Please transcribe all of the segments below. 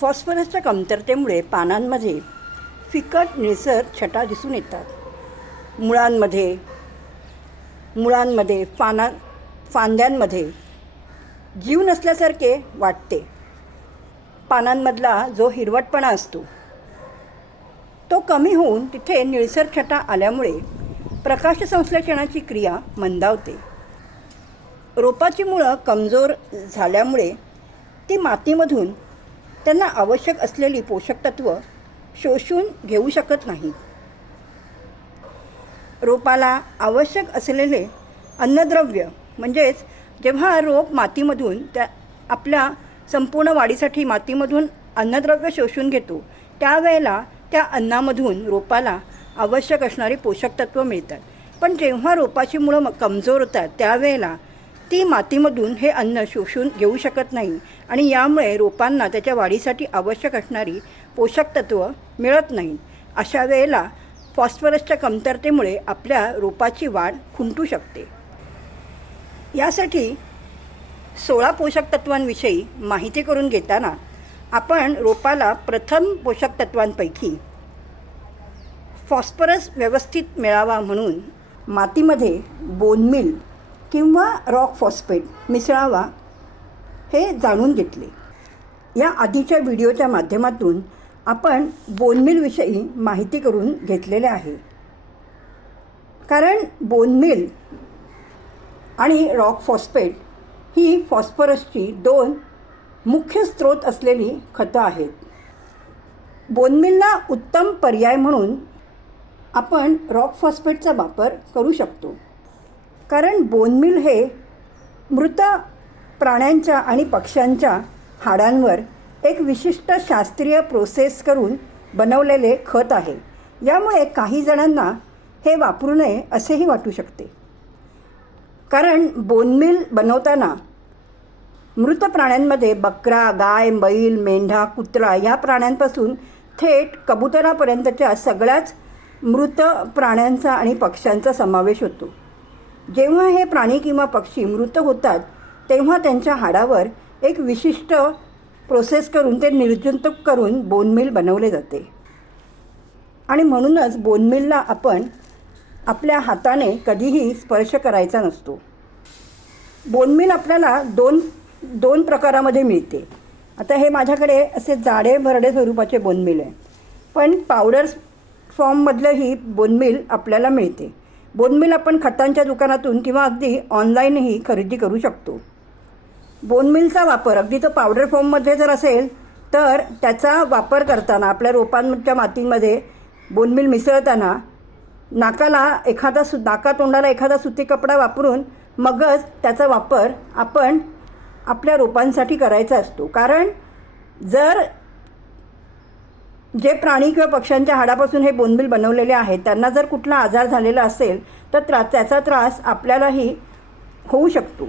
फॉस्फरसच्या कमतरतेमुळे पानांमध्ये फिकट निळसर छटा दिसून येतात. मुळांमध्ये फांद्यांमध्ये जीव नसल्यासारखे वाटते. पानांमधला जो हिरवटपणा असतो तो कमी होऊन तिथे निळसर छटा आल्यामुळे प्रकाशसंश्लेषणाची क्रिया मंदावते. रोपाची मुळं कमजोर झाल्यामुळे ती मातीमधून त्यांना आवश्यक असलेली पोषक तत्व शोषून घेऊ शकत नाहीत. रोपाला आवश्यक असलेले अन्नद्रव्य म्हणजेच जेव्हा रोप मातीमधून आपल्या संपूर्ण वाढीसाठी मातीमधून अन्नद्रव्य शोषून घेतो त्यावेळेला त्या अन्नामधून रोपाला आवश्यक असणारी पोषक तत्व मिळतात. पण जेव्हा रोपाची मुळं कमजोर होतात त्यावेळेला ती मातीमधून हे अन्न शोषून घेऊ शकत नाही आणि यामुळे रोपांना त्याच्या वाढीसाठी आवश्यक असणारी पोषक तत्व मिळत नाहीत. अशा वेळेला फॉस्फरसच्या कमतरतेमुळे आपल्या रोपाची वाढ खुंटू शकते. यासाठी 16 पोषक तत्वांविषयी माहिती करून घेताना आपण रोपाला प्रथम पोषक तत्वांपैकी फॉस्फरस व्यवस्थित मिळावा म्हणून मातीमध्ये बोनमील किंवा रॉक फॉस्फेट मिसळावा हे जाणून घेतले. या आधीच्या व्हिडिओच्या माध्यमातून आपण बोनमीलविषयी माहिती करून घेतलेले आहे. कारण बोनमील आणि रॉक फॉस्फेट ही फॉस्फरसची 2 मुख्य स्रोत असलेली खतं आहेत. बोनमीलला उत्तम पर्याय म्हणून आपण रॉक फॉस्फेटचा वापर करू शकतो. कारण बोनमील हे मृत प्राण्यांच्या आणि पक्ष्यांच्या हाडांवर एक विशिष्ट शास्त्रीय प्रोसेस करून बनवलेले खत आहे. यामुळे काही जणांना हे वापरू नये असेही वाटू शकते. कारण बोनमील बनवताना मृत प्राण्यांमध्ये बकरा, गाय, बैल, मेंढा, कुत्रा या प्राण्यांपासून थेट कबुतरापर्यंतच्या सगळ्याच मृत प्राण्यांचा आणि पक्ष्यांचा समावेश होतो. जेव्हा हे प्राणी किंवा पक्षी मृत होतात तेव्हा त्यांच्या हाडावर एक विशिष्ट प्रोसेस करून ते निर्जंतुक करून बोनमील बनवले जाते. आणि म्हणूनच बोनमीलला आपण आपल्या हाताने कधीही स्पर्श करायचा नसतो. बोनमील आपल्याला दोन प्रकारामध्ये मिळते. आता हे माझ्याकडे असे जाडे भरडे स्वरूपाचे बोनमील आहे, पण पावडर फॉर्ममधलंही बोनमील आपल्याला मिळते. बोनमील आपण खतांच्या दुकानातून किंवा अगदी ऑनलाईनही खरेदी करू शकतो. बोनमीलचा वापर अगदी तो पावडर फॉर्ममध्ये जर असेल तर त्याचा वापर करताना आपल्या रोपांच्या मातीमध्ये बोनमील मिसळताना नाकातोंडाला एखादा सुती कपडा वापरून मगच त्याचा वापर आपण आपल्या रोपांसाठी करायचा असतो. कारण जर जे प्राणी किंवा पक्ष्यांच्या हाडापासून हे बोनमील बनवलेले आहेत त्यांना जर कुठला आजार झालेला असेल तर त्याचा त्रास आपल्यालाही होऊ शकतो.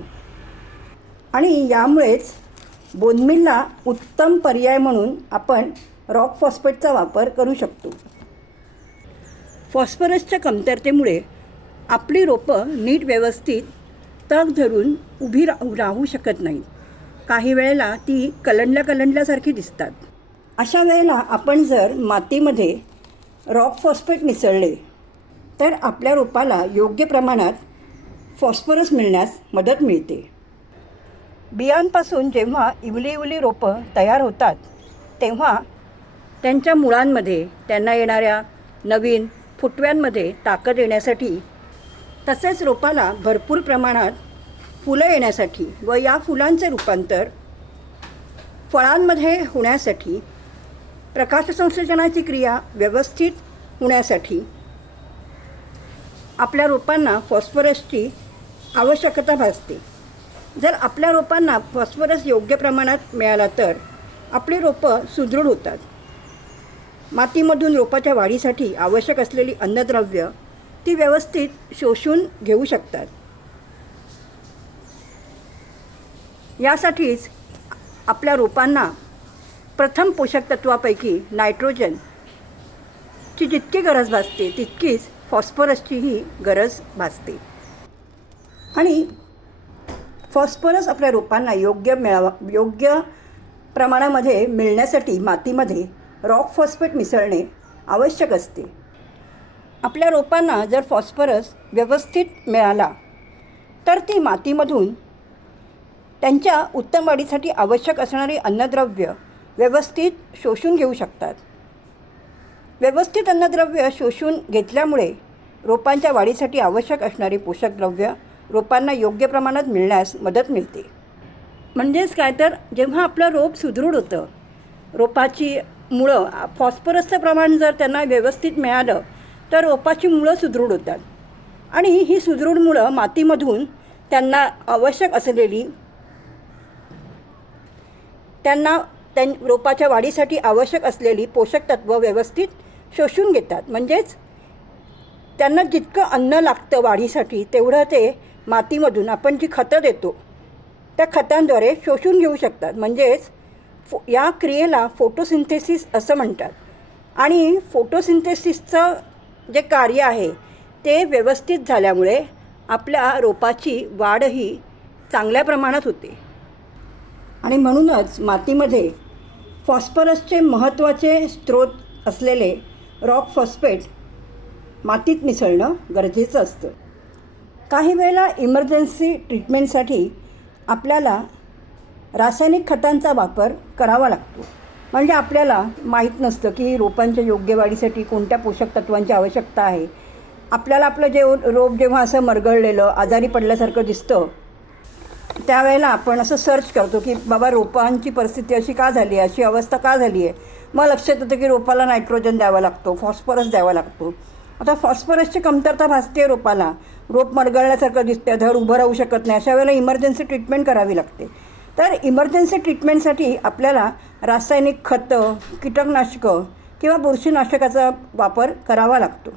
आणि यामुळेच बोनमीलला उत्तम पर्याय म्हणून आपण रॉक फॉस्फेटचा वापर करू शकतो. फॉस्फरसच्या कमतरतेमुळे आपली रोपं नीट व्यवस्थित तग धरून उभी राहू शकत नाहीत. काही वेळेला ती कलंडल्यासारखी दिसतात. अशा वेळेला आपण जर मातीमध्ये रॉक फॉस्फेट मिसळले तर आपल्या रोपाला योग्य प्रमाणात फॉस्फरस मिळण्यास मदत मिळते. बियांपासून जेव्हा इवली रोपं तयार होतात तेव्हा त्यांच्या मुळांमध्ये त्यांना येणाऱ्या नवीन फुटव्यांमध्ये ताकद येण्यासाठी तसेच रोपाला भरपूर प्रमाणात फुलं येण्यासाठी व या फुलांचे रूपांतर फळांमध्ये होण्यासाठी प्रकाशसंश्लेषणाची क्रिया व्यवस्थित होण्यासाठी आपल्या रोपांना फॉस्फरसची आवश्यकता भासते. जर आपल्या रोपांना फॉस्फरस योग्य प्रमाणात मिळाला तर आपली रोपं सुदृढ होतात. मातीमधून रोपाच्या वाढीसाठी आवश्यक असलेली अन्नद्रव्य ती व्यवस्थित शोषून घेऊ शकतात. यासाठीच आपल्या रोपांना प्रथम पोषक तत्वापैकी नायट्रोजनची जितकी गरज भासते तितकीच फॉस्फरसचीही गरज भासते. आणि फॉस्फरस आपल्या रोपांना योग्य प्रमाणामध्ये मिळण्यासाठी मातीमध्ये रॉक फॉस्फेट मिसळणे आवश्यक असते. आपल्या रोपांना जर फॉस्फरस व्यवस्थित मिळाला तर ती मातीमधून त्यांच्या उत्तम वाढीसाठी आवश्यक असणारी अन्नद्रव्य व्यवस्थित शोषून घेऊ शकतात. व्यवस्थित अन्नद्रव्य शोषून घेतल्यामुळे रोपांच्या वाढीसाठी आवश्यक असणारी पोषक द्रव्य रोपांना योग्य प्रमाणात मिळण्यास मदत मिळते. म्हणजेच काय तर जेव्हा आपलं रोप सुदृढ होतं, रोपाची मुळं फॉस्फरसचं प्रमाण जर त्यांना व्यवस्थित मिळालं तर रोपाची मुळं सुदृढ होतात आणि ही सुदृढ मुळं मातीमधून त्यांना आवश्यक असलेली रोपाच्या वाढीसाठी आवश्यक असलेली पोषक तत्त्व व्यवस्थित शोषून घेतात. म्हणजेच त्यांना जितकं अन्न लागतं वाढीसाठी तेवढं ते मातीमधून आपण जी खतं देतो त्या खतांद्वारे शोषून घेऊ शकतात. म्हणजेच या क्रियेला फोटोसिंथेसिस असं म्हणतात. आणि फोटोसिंथेसिसचं जे कार्य आहे ते व्यवस्थित झाल्यामुळे आपल्या रोपाची वाढही चांगल्या प्रमाणात होते. आणि म्हणूनच मातीमध्ये फॉस्फरसचे महत्त्वाचे स्रोत असलेले रॉक फॉस्फेट मातीत मिसळणं गरजेचं असतं. काही वेळेला इमर्जन्सी ट्रीटमेंटसाठी आपल्याला रासायनिक खतांचा वापर करावा लागतो. म्हणजे आपल्याला माहीत नसतं की रोपांच्या योग्य वाढीसाठी कोणत्या पोषक तत्वांची आवश्यकता आहे. आपल्याला आपलं रोप जेव्हा असं मरगळलेलं आजारी पडल्यासारखं दिसतं त्यावेळेला आपण असं सर्च करतो की बाबा रोपांची परिस्थिती अशी का झाली आहे, अशी अवस्था का झाली आहे. मग लक्षात येतं की रोपाला नायट्रोजन द्यावा लागतो, फॉस्फरस द्यावा लागतो. आता फॉस्फरसची कमतरता भासते रोपाला, रोप मरगळल्यासारखं दिसते, धड उभं राहू शकत नाही. अशा वेळेला इमर्जन्सी ट्रीटमेंट करावी लागते. तर इमर्जन्सी ट्रीटमेंटसाठी आपल्याला रासायनिक खतं, कीटकनाशकं किंवा बुरशीनाशकाचा वापर करावा लागतो.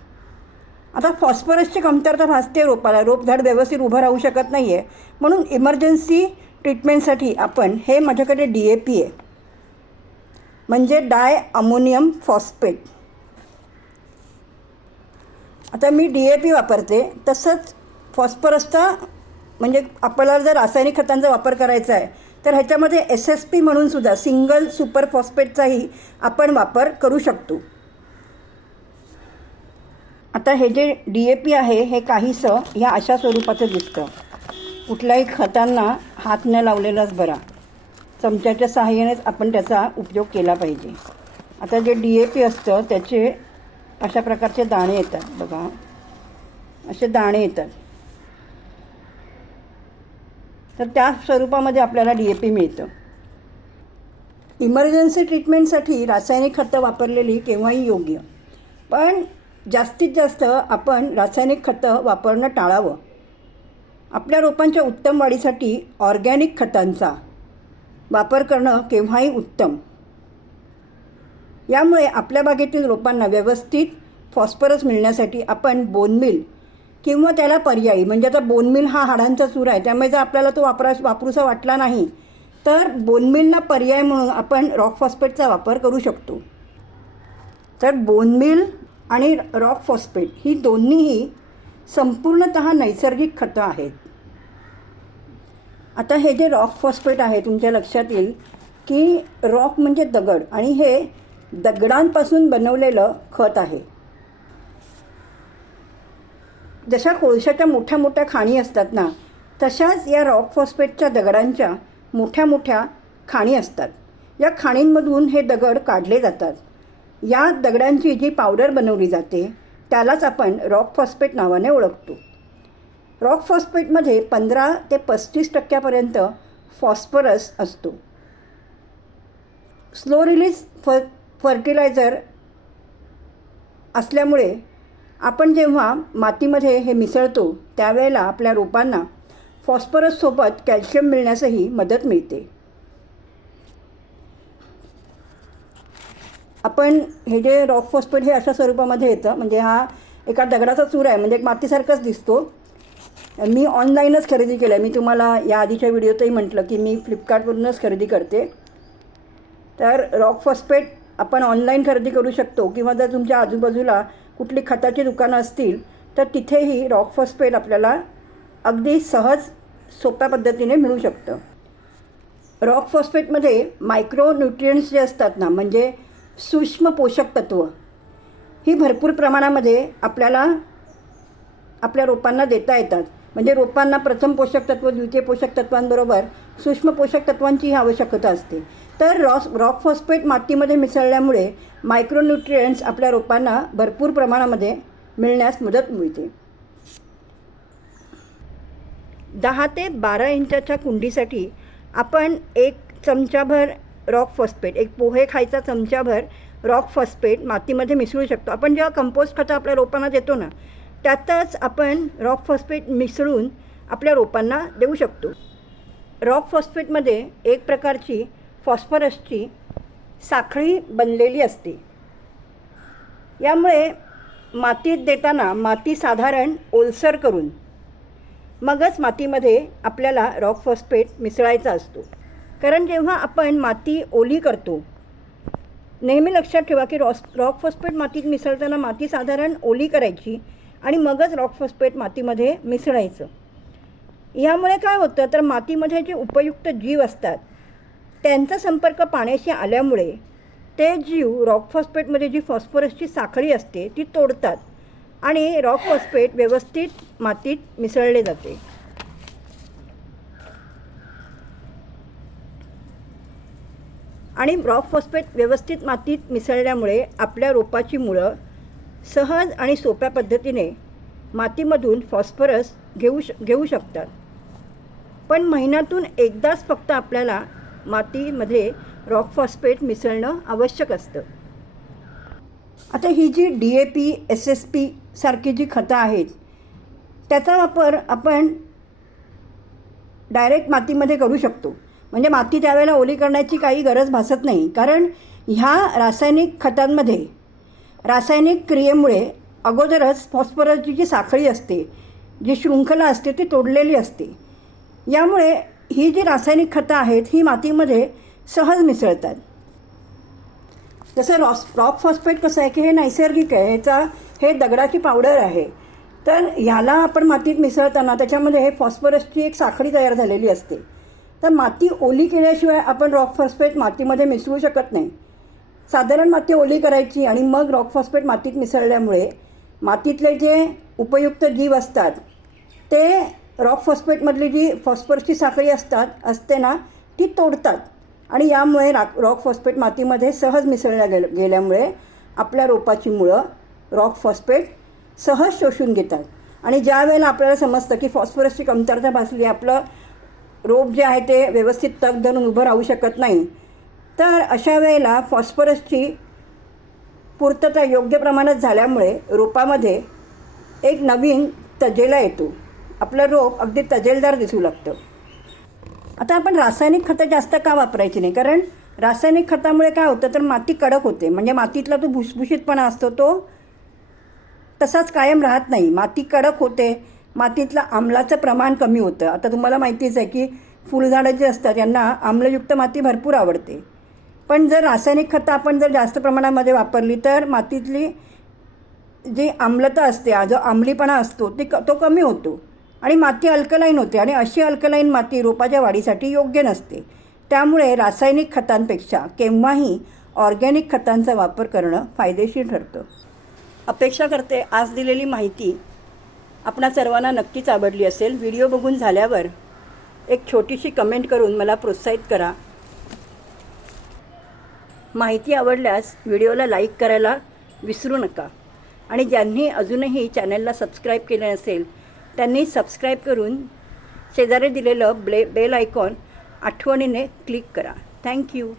आता फॉस्फरसची कमतरता भासते रोपाला, रोप झाड व्यवस्थित उभं राहू शकत नाही आहे. म्हणून इमर्जन्सी ट्रीटमेंटसाठी आपण हे माझ्याकडे DAP आहे, म्हणजे डाय अमोनियम फॉस्फेट. आता मी DAP वापरते. तसंच फॉस्फरसचा म्हणजे आपल्याला जर रासायनिक खतांचा वापर करायचा आहे तर ह्याच्यामध्ये SSP म्हणून सुद्धा सिंगल सुपर फॉस्फेटचाही आपण वापर करू शकतो. आता हे जे DAP आहे हे काहीसं ह्या अशा स्वरूपाचं दिसतं. कुठल्याही खतांना हात न लावलेलाच बरा. चमच्याच्या सहाय्यानेच आपण त्याचा उपयोग केला पाहिजे. आता जे DAP असतं त्याचे अशा प्रकारचे दाणे येतात बघा, असे दाणे येतात. तर त्या स्वरूपामध्ये आपल्याला DAP मिळतं. इमर्जन्सी ट्रीटमेंटसाठी रासायनिक खतं वापरलेली केव्हाही योग्य, पण जास्तीत जास्त आपण रासायनिक खतं वापरणं टाळावं. आपल्या रोपांच्या उत्तम वाढीसाठी ऑर्गॅनिक खतांचा वापर करणं केव्हाही उत्तम. यामुळे आपल्या बागेतील रोपांना व्यवस्थित फॉस्फरस मिळण्यासाठी आपण बोनमील किंवा त्याला पर्यायी, म्हणजे आता बोनमील हा हाडांचा चुरा आहे, त्यामुळे जर आपल्याला तो वापरूसा वाटला नाही तर बोनमीलला पर्याय म्हणून आपण रॉक फॉस्फेटचा वापर करू शकतो. तर बोनमील आणि रॉक फॉस्फेट ही दोन्हीही संपूर्णतः नैसर्गिक खतं आहेत. आता हे जे रॉक फॉस्फेट आहे तुमच्या लक्षात येईल की रॉक म्हणजे दगड आणि हे दगडांपासून बनवलेलं खत आहे. जशा कोळशाच्या मोठ्या मोठ्या खाणी असतात ना, तशाच या रॉक फॉस्फेटच्या दगडांच्या मोठ्या मोठ्या खाणी असतात. या खाणींमधून हे दगड काढले जातात. या दगडांची जी पावडर बनवली जाते त्यालाच आपण रॉक फॉस्फेट नावाने ओळखतो. रॉक फॉस्फेटमध्ये 15 ते 35% फॉस्फरस असतो. स्लो रिलीज फर्टिलायझर असल्यामुळे आपण जेव्हा मातीमध्ये हे मिसळतो त्यावेळेला आपल्या रोपांना फॉस्फरससोबत कॅल्शियम मिळण्यासही मदत मिळते. आपण हे जे रॉक फॉस्फेट हे अशा स्वरूपामध्ये येतं, म्हणजे हा एका दगडाचा चूर आहे, म्हणजे एक मातीसारखाच दिसतो. मी ऑनलाईनच खरेदी केलं आहे. मी तुम्हाला या आधीच्या व्हिडिओतही म्हटलं की मी फ्लिपकार्टवरूनच खरेदी करते. तर रॉक फॉस्फेट आपण ऑनलाईन खरेदी करू शकतो किंवा जर तुमच्या आजूबाजूला कुठली खताची दुकानं असतील तर तिथेही रॉक फॉस्फेट आपल्याला अगदी सहज सोप्या पद्धतीने मिळू शकतं. रॉक फॉस्फेटमध्ये मायक्रोन्यूट्रियंट्स जे असतात ना, म्हणजे सूक्ष्म पोषक तत्व, ही भरपूर प्रमाणामध्ये आपल्याला आपल्या रोपांना देता येतात. म्हणजे रोपांना प्रथम पोषक तत्व, द्वितीय पोषक तत्वांबरोबर सूक्ष्म पोषक तत्वांचीही आवश्यकता असते. तर रॉक फॉस्फेट मातीमध्ये मिसळल्यामुळे मायक्रोन्यूट्रियंट्स आपल्या रोपांना भरपूर प्रमाणामध्ये मिळण्यास मदत मिळते. 10 ते 12 इंचाच्या कुंडीसाठी आपण 1 चमचाभर रॉक फॉस्फेट, एक पोहे खायचा चमचाभर रॉक फॉस्फेट मातीमध्ये मिसळू शकतो. आपण जेव्हा कंपोस्ट खतं आपल्या रोपांना देतो ना, त्यातच आपण रॉक फॉस्फेट मिसळून आपल्या रोपांना देऊ शकतो. रॉक फॉस्फेटमध्ये एक प्रकारची फॉस्फरसची साखळी बनलेली असते. यामुळे मातीत देताना माती साधारण ओलसर करून मगच मातीमध्ये आपल्याला रॉक फॉस्फेट मिसळायचा असतो. कारण जेव्हा आपण माती ओली करतो, नेहमी लक्षात ठेवा की रॉक फॉस्फेट मातीत मिसळताना माती साधारण ओली करायची आणि मगच रॉक फॉस्फेट मातीमध्ये मिसळायचं. यामुळे काय होतं तर मातीमध्ये जे उपयुक्त जीव असतात त्यांचा संपर्क पाण्याशी आल्यामुळे ते जीव रॉक फॉस्फेटमध्ये जी फॉस्फरसची साखळी असते ती तोडतात आणि रॉक फॉस्फेट व्यवस्थित मातीत मिसळले जाते. आणि रॉक फॉस्फेट व्यवस्थित मातीत मिसळल्यामुळे आपल्या रोपाची मुळं सहज आणि सोप्या पद्धतीने मातीमधून फॉस्फरस घेऊ शकतात. पण महिन्यातून एकदाच फक्त आपल्याला मातीमध्ये रॉक फॉस्फेट मिसळणं आवश्यक असतं. आता ही जी DAP, SSP सारखी जी खतं आहेत त्याचा वापर आपण डायरेक्ट मातीमध्ये करू शकतो. म्हणजे माती त्यावेळेला ओली करण्याची काही गरज भासत नाही. कारण ह्या रासायनिक खतांमध्ये रासायनिक क्रियेमुळे अगोदरच फॉस्फरसची जी साखळी असते, जी शृंखला असते ती तोडलेली असते. यामुळे ही जी रासायनिक खतं आहेत ही मातीमध्ये सहज मिसळतात. जसं रॉक फॉस्फेट कसं आहे की हे नैसर्गिक आहे, हे दगडाची पावडर आहे. तर ह्याला आपण मातीत मिसळताना त्याच्यामध्ये हे फॉस्फरसची एक साखळी तयार झालेली असते. तर माती ओली केल्याशिवाय आपण रॉक फॉस्फेट मातीमध्ये मिसळू शकत नाही. साधारण माती ओली करायची आणि मग रॉक फॉस्फेट मातीत मिसळल्यामुळे मातीतले जे उपयुक्त जीव असतात ते रॉक फॉस्फेटमधली जी फॉस्फरसची साखळी असते ना ती तोडतात आणि यामुळे रॉक फॉस्फेट मातीमध्ये सहज मिसळल्या गेल्यामुळे आपल्या रोपाची मुळं रॉक फॉस्फेट सहज शोषून घेतात. आणि ज्या वेळेला आपल्याला समजतं की फॉस्फरसची कमतरता भासली, आपलं रोप जे आहे ते व्यवस्थित तग धरून उभं राहू शकत नाही, तर अशा वेळेला फॉस्फरसची पूर्तता योग्य प्रमाणात झाल्यामुळे रोपामध्ये एक नवीन तजेला येतो. आपलं रोप अगदी तजेलदार दिसू लागतं. आता आपण रासायनिक खतं जास्त का वापरायची नाही? कारण रासायनिक खतामुळे काय होतं तर माती कडक होते. म्हणजे मातीतला तो भुसभुशीतपणा असतो तो तसाच कायम राहत नाही. माती कडक होते, मातीतलं आम्लाचं प्रमाण कमी होतं. आता तुम्हाला माहितीच आहे की फुलझाडं जे असतात यांना आम्लयुक्त माती भरपूर आवडते. पण जर रासायनिक खतं आपण जर जास्त प्रमाणामध्ये वापरली तर मातीतली जी आम्लता असते, जो आम्लीपणा असतो तो कमी होतो आणि माती अल्कलाईन होते. आणि अशी अल्कलाईन माती रोपाच्या वाढीसाठी योग्य नसते. त्यामुळे रासायनिक खतांपेक्षा केव्हाही ऑर्गॅनिक खतांचा वापर करणं फायदेशीर ठरतं. अपेक्षा करते आज दिलेली माहिती आपणा सर्वांना नक्कीच आवडली असेल. व्हिडिओ बघून झाल्यावर एक छोटीशी कमेंट करून मला प्रोत्साहित करा. माहिती आवडल्यास व्हिडिओला लाईक करायला विसरू नका. आणि ज्यांनी अजूनही चॅनलला सबस्क्राईब केले नसेल त्यांनी सबस्क्राईब करून शेजारी दिलेलं बेल आयकॉन आठवणीने क्लिक करा. थँक्यू.